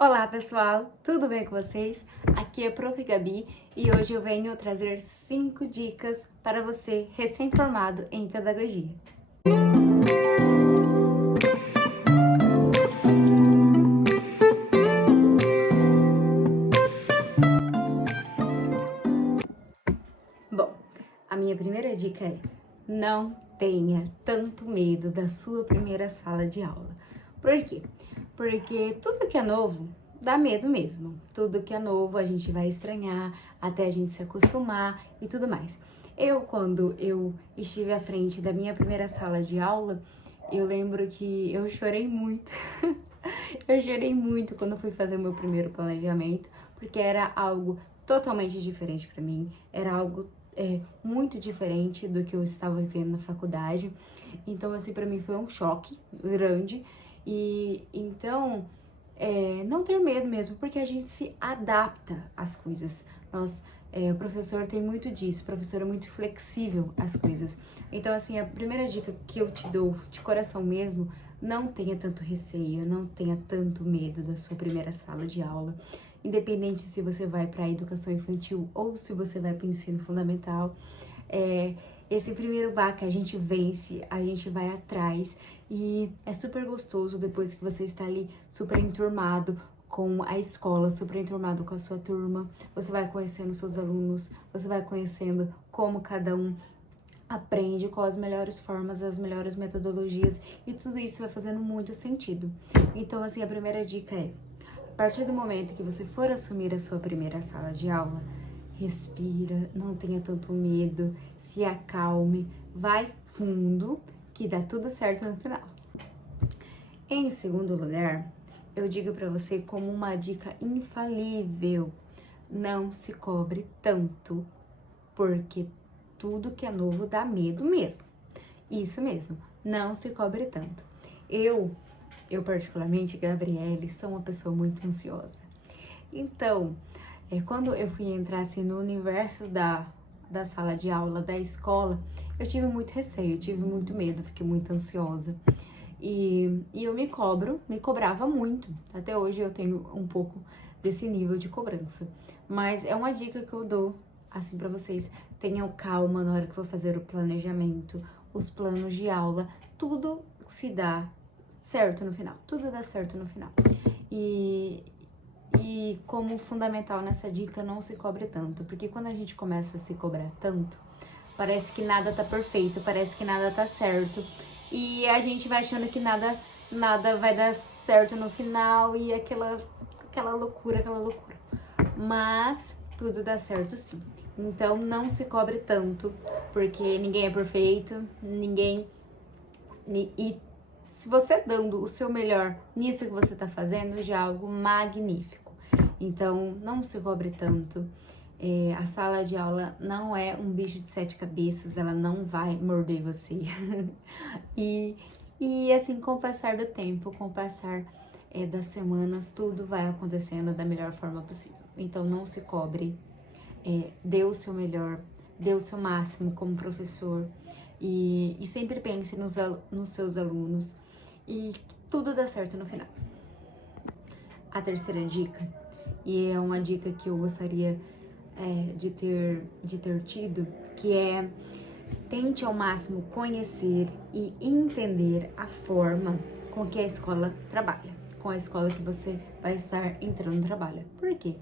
Olá pessoal, tudo bem com vocês? Aqui é a Prof. Gabi e hoje eu venho trazer 5 dicas para você recém-formado em pedagogia. Bom, a minha primeira dica é: não tenha tanto medo da sua primeira sala de aula. Por quê? Porque tudo que é novo dá medo mesmo. Tudo que é novo a gente vai estranhar até a gente se acostumar e tudo mais. Quando eu estive à frente da minha primeira sala de aula, eu lembro que eu chorei muito. Eu chorei muito quando fui fazer o meu primeiro planejamento, porque era algo totalmente diferente para mim, era algo muito diferente do que eu estava vivendo na faculdade. Então, assim, para mim foi um choque grande. E então, não ter medo mesmo, porque a gente se adapta às coisas. O professor tem muito disso, o professor é muito flexível às coisas. Então, assim, a primeira dica que eu te dou de coração mesmo: não tenha tanto receio, não tenha tanto medo da sua primeira sala de aula. Independente se você vai para a educação infantil ou se você vai para o ensino fundamental, esse primeiro baque a gente vence, a gente vai atrás e é super gostoso depois que você está ali super enturmado com a escola, super enturmado com a sua turma. Você vai conhecendo seus alunos, você vai conhecendo como cada um aprende, com as melhores formas, as melhores metodologias, e tudo isso vai fazendo muito sentido. Então, assim, a primeira dica é: a partir do momento que você for assumir a sua primeira sala de aula, respira, não tenha tanto medo, se acalme, vai fundo, que dá tudo certo no final. Em segundo lugar, eu digo para você como uma dica infalível: não se cobre tanto, porque tudo que é novo dá medo mesmo. Isso mesmo, não se cobre tanto. Eu particularmente, Gabriele, sou uma pessoa muito ansiosa. Então, quando eu fui entrar assim no universo da sala de aula, da escola, eu tive muito receio, eu tive muito medo, fiquei muito ansiosa. E eu me cobrava muito. Até hoje eu tenho um pouco desse nível de cobrança. Mas é uma dica que eu dou assim para vocês: tenham calma na hora que for fazer o planejamento, os planos de aula, tudo se dá certo no final, tudo dá certo no final. E como fundamental nessa dica, não se cobre tanto, porque quando a gente começa a se cobrar tanto, parece que nada tá perfeito, parece que nada tá certo, e a gente vai achando que nada vai dar certo no final, e aquela loucura. Mas tudo dá certo sim. Então não se cobre tanto, porque ninguém é perfeito, e se você dando o seu melhor nisso que você tá fazendo, já é algo magnífico. Então não se cobre tanto. A sala de aula não é um bicho de 7 cabeças, ela não vai morder você. e assim, com o passar do tempo, com o passar das semanas, tudo vai acontecendo da melhor forma possível. Então não se cobre, dê o seu melhor, dê o seu máximo como professor, e sempre pense nos seus alunos, e tudo dá certo no final. A terceira dica, e é uma dica que eu gostaria de ter tido, que é: tente ao máximo conhecer e entender a forma com que a escola trabalha, com a escola que você vai estar entrando no trabalho. Por quê?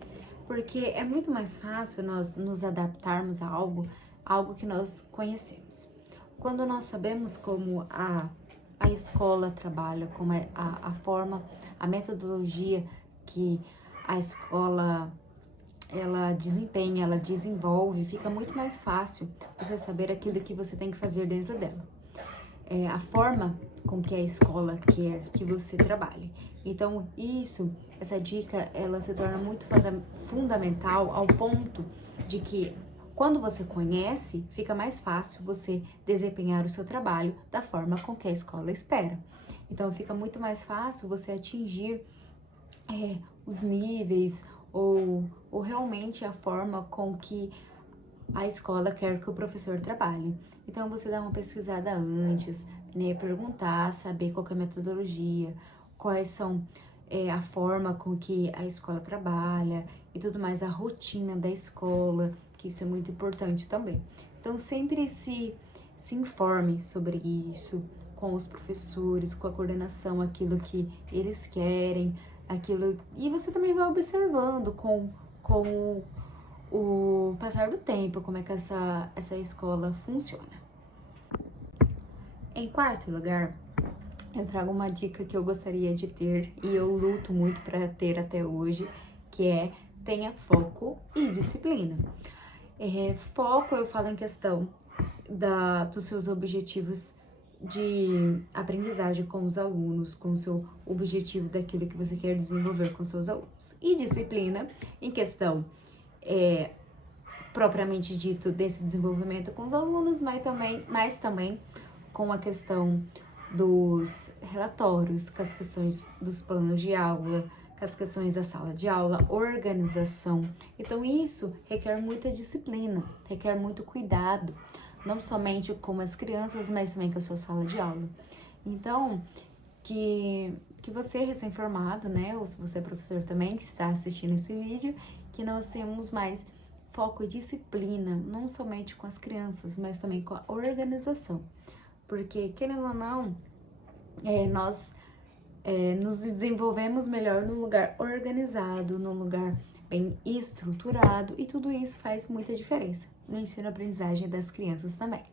Porque é muito mais fácil nós nos adaptarmos a algo que nós conhecemos. Quando nós sabemos como a escola trabalha, como é a forma, a metodologia que a escola ela desempenha, ela desenvolve, fica muito mais fácil você saber aquilo que você tem que fazer dentro dela. A forma com que a escola quer que você trabalhe. Então, essa dica, ela se torna muito fundamental, ao ponto de que, quando você conhece, fica mais fácil você desempenhar o seu trabalho da forma com que a escola espera. Então, fica muito mais fácil você atingir os níveis ou realmente a forma com que a escola quer que o professor trabalhe. Então, você dá uma pesquisada antes, né? Perguntar, saber qual que é a metodologia, quais são a forma com que a escola trabalha e tudo mais, a rotina da escola, que isso é muito importante também. Então, sempre se informe sobre isso, com os professores, com a coordenação, aquilo que eles querem, aquilo... E você também vai observando com o passar do tempo, como é que essa escola funciona. Em quarto lugar, eu trago uma dica que eu gostaria de ter e eu luto muito para ter até hoje, que é tenha foco e disciplina. Foco, eu falo em questão dos seus objetivos de aprendizagem com os alunos, com o seu objetivo daquilo que você quer desenvolver com seus alunos. E disciplina, em questão propriamente dito desse desenvolvimento com os alunos, mas também com a questão dos relatórios, com as questões dos planos de aula, com as questões da sala de aula, organização. Então isso requer muita disciplina, requer muito cuidado, não somente com as crianças, mas também com a sua sala de aula. Então, que você recém-formado, né, ou se você é professor também que está assistindo esse vídeo, que nós temos mais foco e disciplina, não somente com as crianças, mas também com a organização. Porque, querendo ou não, nós nos desenvolvemos melhor num lugar organizado, num lugar bem estruturado, e tudo isso faz muita diferença no ensino-aprendizagem das crianças também.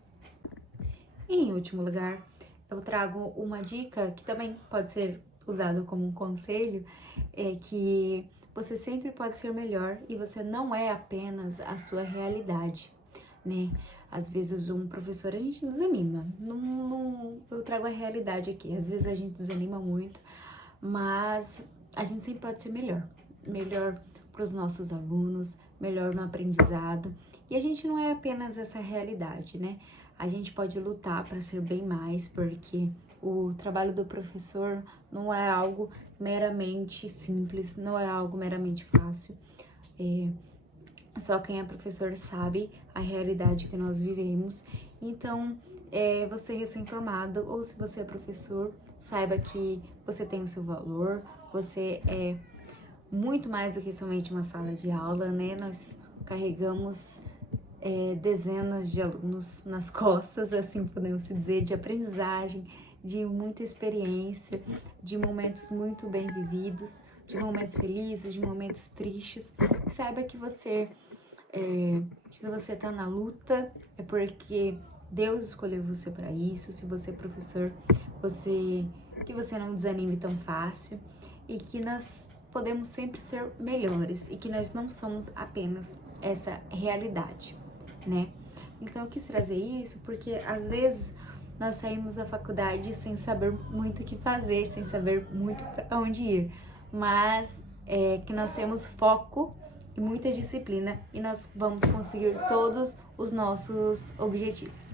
E, em último lugar, eu trago uma dica que também pode ser usada como um conselho, que você sempre pode ser melhor e você não é apenas a sua realidade, né? Às vezes um professor, a gente desanima, eu trago a realidade aqui, às vezes a gente desanima muito, mas a gente sempre pode ser melhor para os nossos alunos, melhor no aprendizado, e a gente não é apenas essa realidade, né? A gente pode lutar para ser bem mais, porque o trabalho do professor não é algo meramente simples, não é algo meramente fácil. Só quem é professor sabe a realidade que nós vivemos. Então, você recém-formado ou se você é professor, saiba que você tem o seu valor, você é muito mais do que somente uma sala de aula, né? Nós carregamos dezenas de alunos nas costas, assim podemos dizer, de aprendizagem, de muita experiência, de momentos muito bem vividos, de momentos felizes, de momentos tristes. E saiba que você está na luta, é porque Deus escolheu você para isso. Se você é professor, que você não desanime tão fácil e que nós podemos sempre ser melhores e que nós não somos apenas essa realidade, né? Então eu quis trazer isso porque às vezes nós saímos da faculdade sem saber muito o que fazer, sem saber muito para onde ir, mas que nós temos foco e muita disciplina e nós vamos conseguir todos os nossos objetivos.